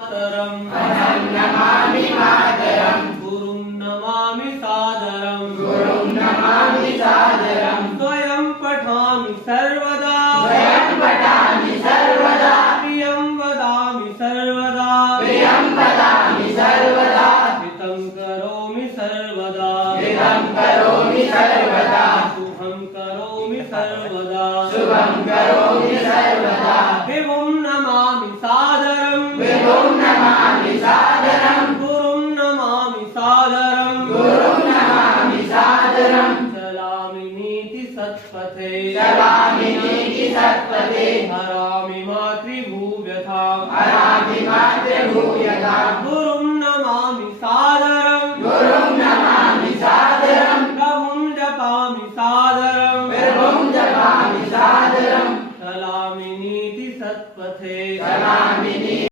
अहं नमामि मातरं गुरुं नमामि सादरं स्वयं पठामि सर्वदा प्रियं वदामि सर्वदा हितं करोमि सर्वदा शुभं करोमि सर्वदा विभुं नमामि सादरं गुरुं नमामि सादरं चलामि नीति सत्पथे हरामि मातृभूव्यथा गुरुं